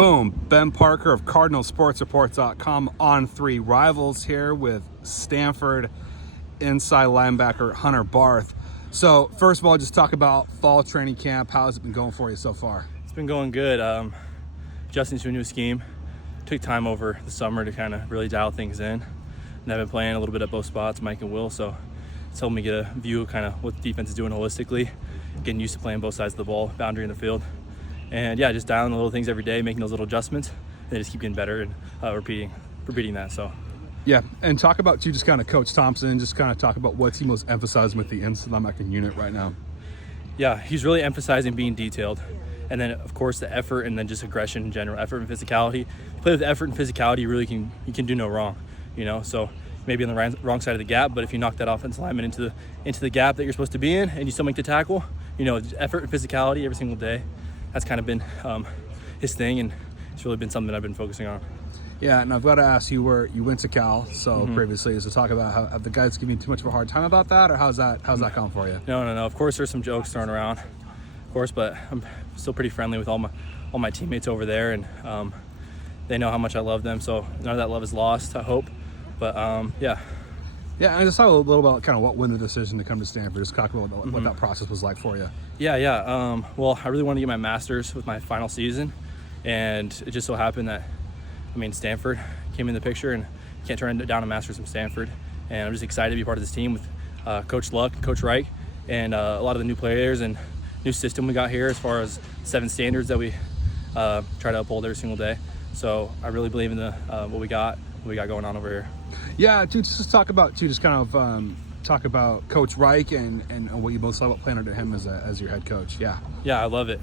Boom. Ben Parker of CardinalSportsReport.com on 3 Rivals here with Stanford inside linebacker Hunter Barth. So first of all, just talk about fall training camp. How has it been going for you so far? It's been going good. Adjusting to a new scheme. Took time over the summer to kind of really dial things in. And I've been playing a little bit at both spots, Mike and Will, so it's helped me get a view of kind of what the defense is doing holistically, getting used to playing both sides of the ball, boundary in the field. And yeah, just dialing the little things every day, making those little adjustments, and they just keep getting better and repeating that. So yeah, and talk about you, just kind of Coach Thompson, just kind of talk about what's he most emphasizing with the inside linebacker unit right now. Yeah, he's really emphasizing being detailed. And then, of course, the effort and then just aggression in general, effort and physicality. Play with effort and physicality, you can do no wrong, you know? So maybe on the wrong side of the gap, but if you knock that offensive lineman into the gap that you're supposed to be in and you still make the tackle, you know, effort and physicality every single day. That's kind of been his thing, and it's really been something I've been focusing on. Yeah, and I've got to ask you, you went to Cal, so previously, is to talk about how have the guys giving you too much of a hard time about that, or how's that going for you? No. Of course, there's some jokes thrown around, of course, but I'm still pretty friendly with all my teammates over there, and they know how much I love them, so none of that love is lost, I hope. But yeah. Yeah, and just talk a little about kind of what went the decision to come to Stanford. Just talk about what that process was like for you. Yeah. Well, I really wanted to get my master's with my final season, and it just so happened that, Stanford came in the picture, and you can't turn down a master's from Stanford. And I'm just excited to be part of this team with Coach Luck, Coach Reich, and a lot of the new players and new system we got here as far as 7 standards that we try to uphold every single day. So I really believe in what we got going on over here. Yeah, dude, just talk about talk about Coach Reich and what you both saw about playing under him as your head coach. Yeah, I love it.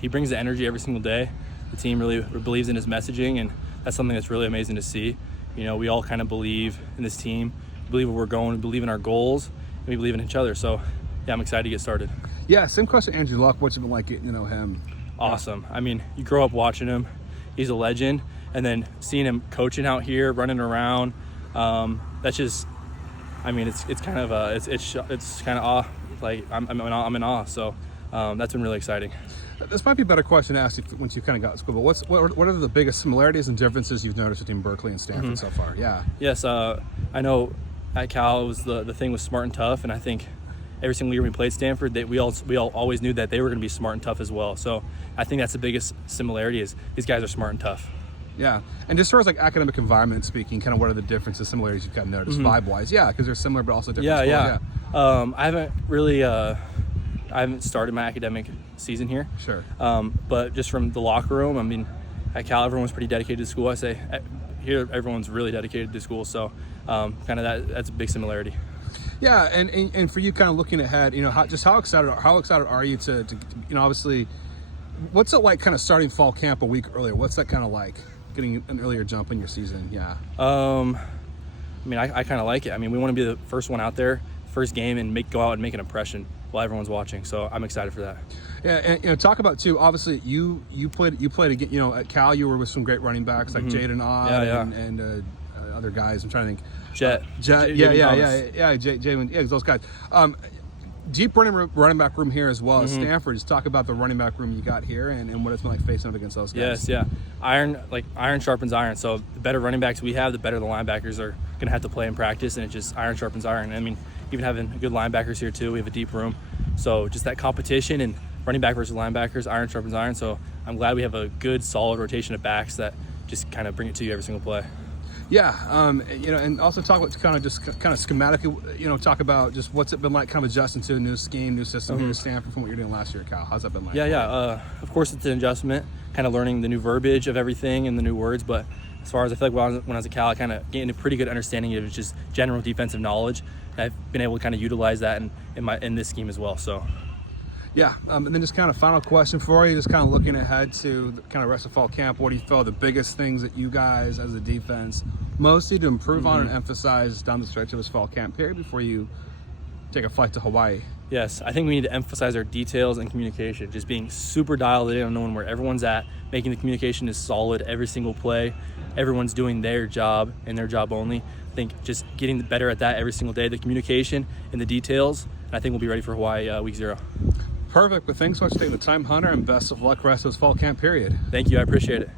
He brings the energy every single day. The team really believes in his messaging, and that's something that's really amazing to see. You know, we all kind of believe in this team, believe where we're going, believe in our goals, and we believe in each other. So yeah, I'm excited to get started. Yeah, same question, Andrew Luck. What's it been like getting to know him? Awesome. You grow up watching him. He's a legend. And then seeing him coaching out here, running around, that's just, it's kind of it's kind of awe. Like I'm in awe. So that's been really exciting. This might be a better question to ask you once you kind of got to school. But what are the biggest similarities and differences you've noticed between Berkeley and Stanford so far? Yeah. Yes, I know at Cal it was the thing was smart and tough, and I think every single year we played Stanford, we all always knew that they were going to be smart and tough as well. So I think that's the biggest similarity is these guys are smart and tough. Yeah, and just as far as like academic environment speaking, kind of what are the differences, similarities you've kind of noticed vibe-wise? Yeah, because they're similar but also different. Yeah. I haven't really, I haven't started my academic season here. Sure. But just from the locker room, at Cal everyone's pretty dedicated to school. I say here everyone's really dedicated to school, so kind of that's a big similarity. Yeah, and for you, kind of looking ahead, how excited are you to obviously, what's it like kind of starting fall camp a week earlier? What's that kind of like? Getting an earlier jump in your season, yeah. I kind of like it. We want to be the first one out there, first game, and go out and make an impression while everyone's watching. So I'm excited for that. Yeah, and talk about too. Obviously, you played again. At Cal, you were with some great running backs like Jaden Odd and other guys. I'm trying to think. Jet. Jalen, those guys. Deep running back room here as well as Stanford. Just talk about the running back room you got here and what it's been like facing up against those guys. Yes, yeah. Iron sharpens iron. So the better running backs we have, the better the linebackers are going to have to play in practice, and it just iron sharpens iron. Even having good linebackers here too, we have a deep room. So just that competition and running back versus linebackers, iron sharpens iron. So I'm glad we have a good, solid rotation of backs that just kind of bring it to you every single play. Yeah, and also talk about kind of schematically, talk about just what's it been like kind of adjusting to a new scheme, new system here at Stanford from what you're doing last year at Cal. How's that been like? Yeah. Of course, it's an adjustment, kind of learning the new verbiage of everything and the new words. But as far as I feel like when I was at Cal, I kind of gained a pretty good understanding of just general defensive knowledge. I've been able to kind of utilize that in this scheme as well. So. Yeah, and then just kind of final question for you, just kind of looking ahead to the kind of rest of fall camp, what do you feel are the biggest things that you guys as a defense mostly to improve on and emphasize down the stretch of this fall camp period before you take a flight to Hawaii? Yes, I think we need to emphasize our details and communication, just being super dialed in on knowing where everyone's at, making the communication is solid every single play, everyone's doing their job and their job only. I think just getting better at that every single day, the communication and the details, and I think we'll be ready for Hawaii week 0. Perfect. But thanks so much for taking the time, Hunter, and best of luck rest of this fall camp period. Thank you. I appreciate it.